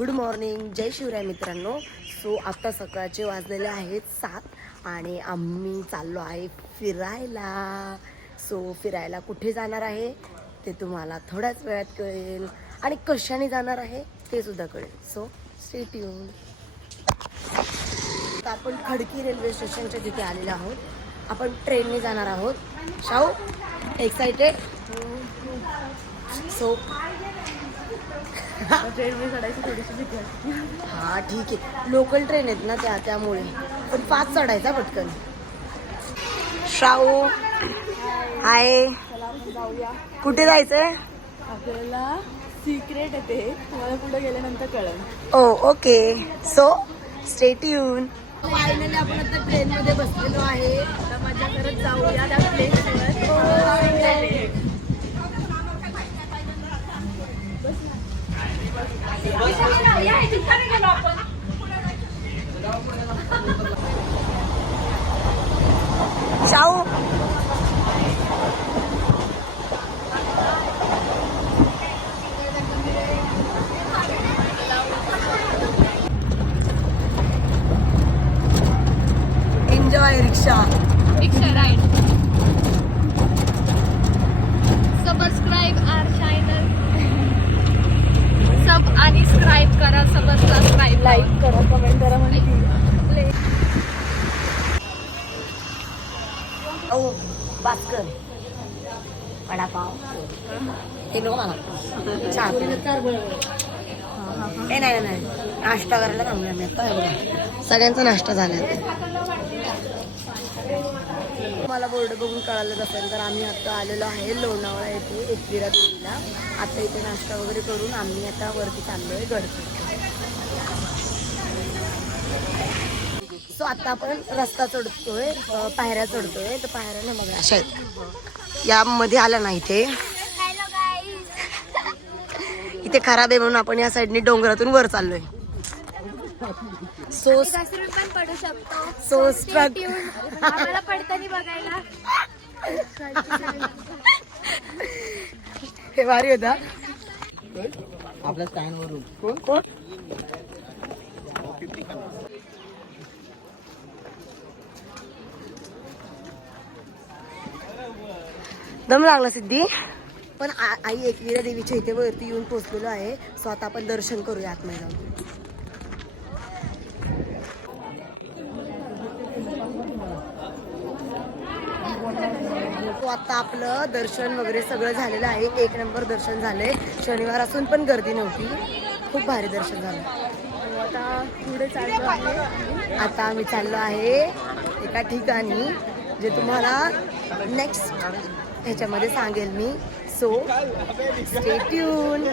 Good morning. जय शिवराय मित्रांनो. So आत्ता सकाळचे वाजलेले आहेत सात आणि आम्ही चाललो आहे फिरायला. सो फिरायला कुठे जाणार आहे ते तुम्हाला थोड्याच वेळात कळेल. आणि कशाने जाणार आहे ते सुद्धा कळेल. सो स्टेट येऊन आपण खडकी रेल्वे स्टेशनच्या तिथे आलेलो आहोत. आपण ट्रेनने जाणार आहोत. शाहू एक्सायटेड सो ट्रेनने चढायची थोडीशी भीती हा ठीक आहे. लोकल ट्रेन आहेत ना त्या त्यामुळे. पण पाच चढायचा पटकन. शाहू हाय. जाऊया. कुठे जायचंय? आपल्याला सिक्रेट आहे ते तुम्हाला पुढे गेल्यानंतर कळेल. Oh okay. सो स्टेट येऊन. फायनली आपण आता ट्रेन मध्ये बसलेलो आहे. आता मजा करत जाऊया त्या प्लेसवर enjoy rickshaw. Rickshaw ride subscribe our channel sub आणि स्क्राईब करा सबस्क्राईब लाईक करा कमेंट करा म्हणजे ओ भास्कर. वडापाव. ते नको मला. ए नाही नाही, नाही. नाश्ता करायला थांबलोय मी आता. हे बघा सगळ्यांचा नाश्ता झाला मला बोर्ड बघून कळालं असेल तर आम्ही आता आलेलो आहे लोणावळा येथे एकविरा देवीला आता इथे नाश्ता वगैरे करून आम्ही आता वरती चाललोय गडचिरोली सो आता आपण रस्ता चढतोय पायऱ्या चढतोय तर पायऱ्या ना बघा अशा आहेत. यामध्ये आलं ना इथे. इथे खराब आहे म्हणून आपण या साईडने डोंगरातून वर चाललोय. सो सो स्ट्रक आम्हाला पडताना बघायला. हे भारी होता आपल्या स्टँड वरून. कोण? दम लागला सिद्धी. पण आई एकविरा देवीच्या इथे वरती येऊन पोहोचलेलो आहे सो आता आपण दर्शन करूया आतमध्ये जाऊन तो आता आपलं दर्शन वगैरे सगळं झालेलं आहे. एक नंबर दर्शन झालंय. शनिवार असून पण गर्दी नव्हती. खूप भारी दर्शन झालं. हो, आता पुढे चाललो आहे. आता आम्ही चाललो आहे एका ठिकाणी जे तुम्हाला नेक्स्ट ह्याच्यामध्ये सांगेल मी. So stay tuned